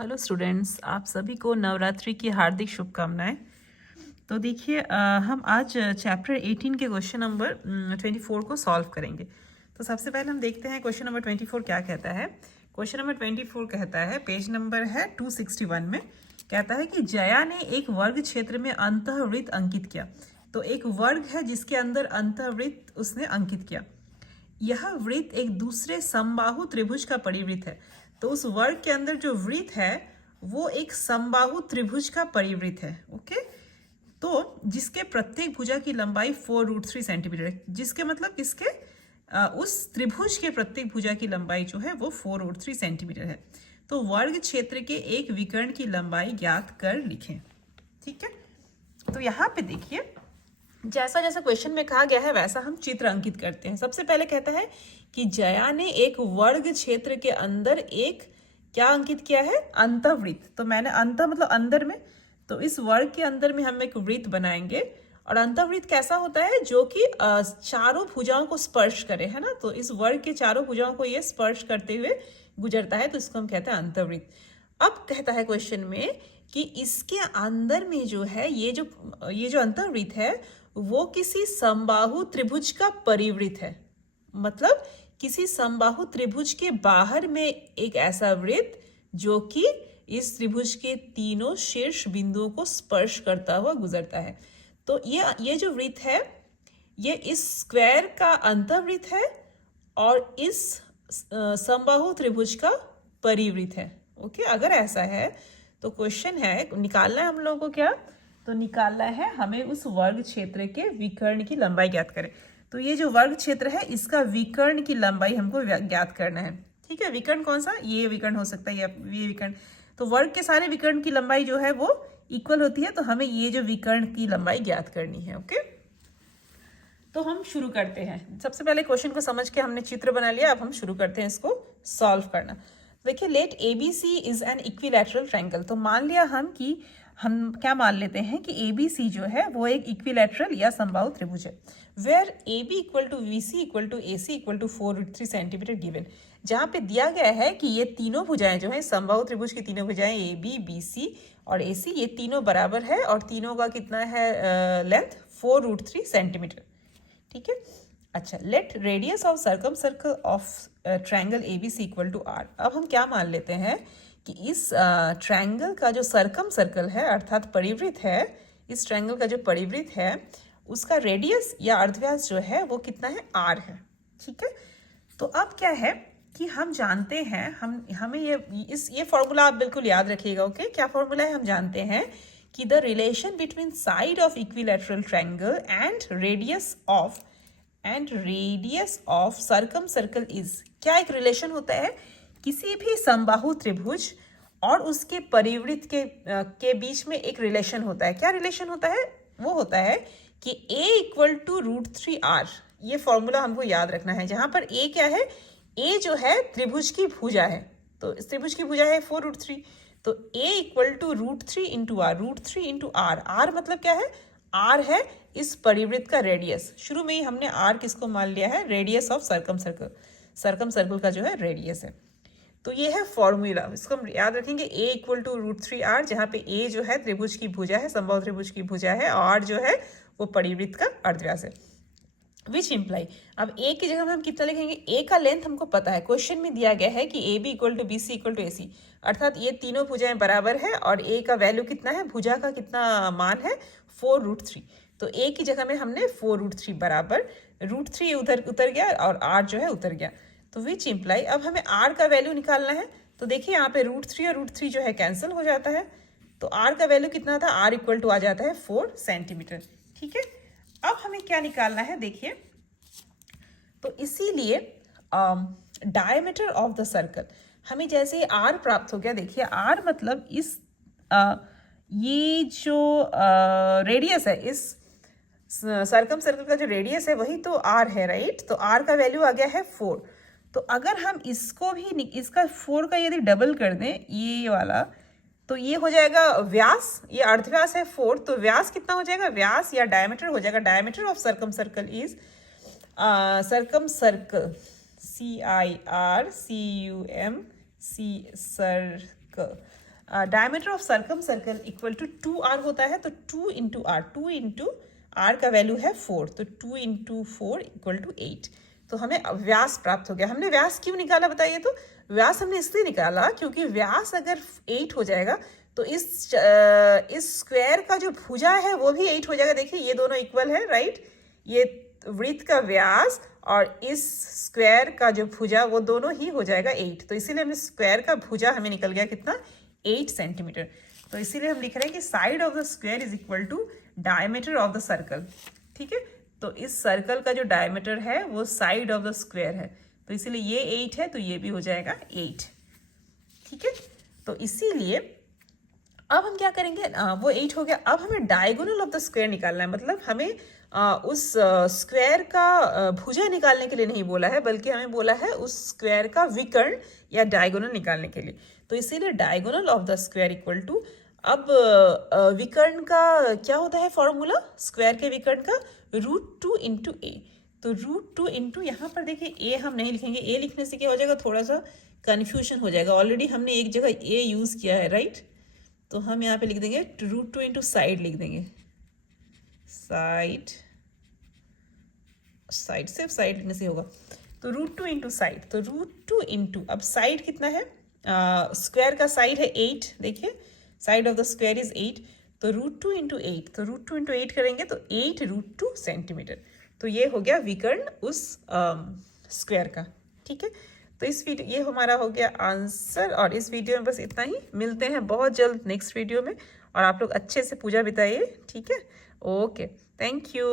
Hello students, आप सभी को नवरात्रि की हार्दिक शुभकामनाएं। तो देखिए, हम आज चैप्टर 18 के क्वेश्चन नंबर 24 को सॉल्व करेंगे। तो सबसे पहले हम देखते हैं क्वेश्चन नंबर 24 क्या कहता है। क्वेश्चन नंबर 24 कहता है, पेज नंबर है 261 में, कहता है कि जया ने एक वर्ग क्षेत्र में अंतःवृत्त अंकित किया। तो एक वर्ग है जिसके अंदर अंतःवृत्त उसने अंकित किया। यह वृत्त एक दूसरे समबाहु त्रिभुज का परिवृत्त है। तो उस वर्ग के अंदर जो वृत्त है वो एक समबाहु त्रिभुज का परिवृत्त है। ओके, तो जिसके प्रत्येक भुजा की लंबाई 4√3 सेंटीमीटर है। जिसके मतलब किसके उस त्रिभुज के प्रत्येक भुजा की लंबाई जो है वो 4√3 सेंटीमीटर है। तो वर्ग क्षेत्र के एक विकर्ण की लंबाई ज्ञात कर लिखें। ठीक है, तो यहाँ पे देखिए, जैसा जैसा क्वेश्चन में कहा गया है वैसा हम चित्र अंकित करते हैं। सबसे पहले कहता है कि जया ने एक वर्ग क्षेत्र के अंदर एक क्या अंकित किया है, अंतःवृत्त। तो मैंने अंत मतलब अंदर में, तो इस वर्ग के अंदर में हम एक वृत्त बनाएंगे। और अंतःवृत्त कैसा होता है, जो कि चारों भुजाओं को स्पर्श करे, है ना। तो इस वर्ग के चारों भुजाओं को ये स्पर्श करते हुए गुजरता है, तो इसको हम कहते हैं अंतःवृत्त। अब कहता है क्वेश्चन में कि इसके अंदर में जो है ये जो अंतःवृत्त है वो किसी समबाहु त्रिभुज का परिवृत्त है। मतलब किसी समबाहु त्रिभुज के बाहर में एक ऐसा वृत्त जो कि इस त्रिभुज के तीनों शीर्ष बिंदुओं को स्पर्श करता हुआ गुजरता है। तो ये जो वृत्त है ये इस स्क्वायर का अंतःवृत्त है और इस समबाहु त्रिभुज का परिवृत्त है। ओके, अगर ऐसा है तो क्वेश्चन है, निकालना है हम लोगों को क्या, तो निकालना है हमें उस वर्ग क्षेत्र के विकर्ण की लंबाई ज्ञात करें। तो ये जो वर्ग क्षेत्र है इसका विकर्ण की लंबाई हमको ज्ञात करना है। ठीक है, विकर्ण कौन सा, ये विकर्ण हो सकता है या ये विकर्ण। तो वर्ग के सारे विकर्ण की लंबाई जो है वो इक्वल होती है, तो हमें ये जो विकर्ण की लंबाई ज्ञात करनी है। ओके, तो हम शुरू करते हैं। सबसे पहले क्वेश्चन को समझ के हमने चित्र बना लिया, अब हम शुरू करते हैं इसको सॉल्व करना। देखिए, let ABC is an equilateral triangle. तो मान लिया हम क्या मान लेते हैं कि ABC जो है वो एक इक्विलैटरल या समबाहु त्रिभुज है। Where AB equal to VC equal to AC equal to 4√3 centimetre given. जहाँ पे दिया गया है कि ये तीनों भुजाएं जो है समबाहु त्रिभुज की तीनों भुजाएं AB, BC और AC, ये तीनों बराबर है और तीनों का कितना है लेंथ 4√3 सेंटीमीटर। ठीक है, अच्छा, let radius of circum circle of triangle ABC equal to R। अब हम क्या मान लेते हैं कि इस ट्रायंगल का जो सर्कम सर्कल है अर्थात परिवृत्त है, इस ट्रायंगल का जो परिवृत्त है उसका रेडियस या अर्धव्यास जो है वो कितना है, R है। ठीक है, तो अब क्या है कि हम जानते हैं, हमें ये फॉर्मूला आप बिल्कुल याद रखिएगा। ओके, क्या फॉर्मूला है, हम जानते हैं कि the relation between side of equilateral triangle and radius of circum circle is. क्या एक रिलेशन होता है, किसी भी समबाहु त्रिभुज और उसके परिवृत्त के बीच में एक रिलेशन होता है। क्या रिलेशन होता है, वो होता है कि A इक्वल टू √3R। ये फॉर्मूला हमको याद रखना है, जहां पर A क्या है, A जो है त्रिभुज की भुजा है। तो इस त्रिभुज की भुजा है 4√3, तो A equal to √3 into r, √3 into r. R मतलब क्या है, आर है इस परिवृत्त का रेडियस। शुरू में ही हमने आर किसको मान लिया है, radius of circum circle, circum circle का जो है रेडियस है। तो ये है फॉर्मूला, इसको हम याद रखेंगे। A इक्वल टू √3R, जहाँ पे A जो है त्रिभुज की भुजा है, समबाहु त्रिभुज की भुजा है, और R जो है वो परिवृत्त का अर्धव्यास है। विच इम्प्लाई, अब A की जगह में हम कितना लिखेंगे, A का लेंथ हमको पता है, क्वेश्चन में दिया गया है कि AB equal to BC equal to AC, अर्थात ये तीनों भुजाएं बराबर है और A का वैल्यू कितना है, भुजा का कितना मान है 4√3। तो A की जगह में हमने 4√3 बराबर √3 उधर उतर गया और R जो है उतर गया। तो विच इम्प्लाई, अब हमें R का वैल्यू निकालना है। तो देखिए यहाँ पे √3 और √3 जो है कैंसिल हो जाता है, तो R का वैल्यू कितना था, R इक्वल टू आ जाता है 4 सेंटीमीटर। ठीक है, अब हमें क्या निकालना है, देखिए, तो इसीलिए डायमीटर ऑफ द सर्कल, हमें जैसे ही R प्राप्त हो गया, देखिए R मतलब इस ये जो रेडियस है, इस सर्कम सर्कल का जो रेडियस है वही तो R है, राइट। तो R का वैल्यू आ गया है 4। तो अगर हम इसको भी इसका 4 का यदि डबल कर दें ये वाला, तो ये हो जाएगा व्यास, ये अर्धव्यास है 4, तो व्यास कितना हो जाएगा, व्यास या डायमीटर हो जाएगा। Diameter of circum circle is circum circle, CIRCUM, circle, diameter of circum circle equal to 2r होता है, तो 2 इंटू आर, 2 इंटू आर का वैल्यू है 4, तो 2 इंटू 4 इक्वल टू 8। तो हमें व्यास प्राप्त हो गया। हमने व्यास क्यों निकाला बताइए? तो व्यास हमने इसलिए निकाला क्योंकि व्यास अगर 8 हो जाएगा तो इस स्क्वायर का जो भुजा है वो भी 8 हो जाएगा। देखिए ये दोनों इक्वल है, राइट? ये वृत्त का व्यास और इस स्क्वायर का जो भुजा वो दोनों ही हो जाएगा 8। तो इसीलिए हमें स्क्वायर का भुजा हमें निकल गया कितना? 8 सेंटीमीटर। तो इसीलिए हम लिख रहे हैं कि side of the square is equal to diameter of the circle. ठीक है, तो इस सर्कल का जो डायमीटर है वो साइड ऑफ द स्क्वायर है, तो इसीलिए ये 8 है तो ये भी हो जाएगा 8। ठीक है, तो इसीलिए अब हम क्या करेंगे, वो 8 हो गया। अब हमें डायगोनल ऑफ द स्क्वायर निकालना है, मतलब हमें उस स्क्वायर का भुजा निकालने के लिए नहीं बोला है, बल्कि हमें बोला है उस स्क्वायर का विकर्ण या डायगोनल निकालने के लिए। तो इसीलिए diagonal of the square equal to, अब विकर्ण का क्या होता है फॉर्मूला स्क्वायर के विकर्ण का? √2 इंटू ए। तो √2 इंटू, यहाँ पर देखिए ए हम नहीं लिखेंगे, ए लिखने से क्या हो जाएगा, थोड़ा सा कन्फ्यूजन हो जाएगा। ऑलरेडी हमने एक जगह ए यूज़ किया है, राइट? तो हम यहाँ पे लिख देंगे √2 इंटू साइड लिख देंगे, साइड, साइड सिर्फ साइड लिखने से होगा। तो √2 इंटू साइड, तो √2 इंटू, अब साइड कितना है, स्क्वायर का साइड है 8, देखिए side of the square is 8, तो √2 इंटू 8, तो √2 इंटू 8 करेंगे तो 8√2 सेंटीमीटर। तो ये हो गया विकर्ण उस स्क्वायर का। ठीक है, तो इस वीडियो, ये हमारा हो गया आंसर, और इस वीडियो में बस इतना ही। मिलते हैं बहुत जल्द नेक्स्ट वीडियो में, और आप लोग अच्छे से पूजा बिताइए। ठीक है, ओके, थैंक यू।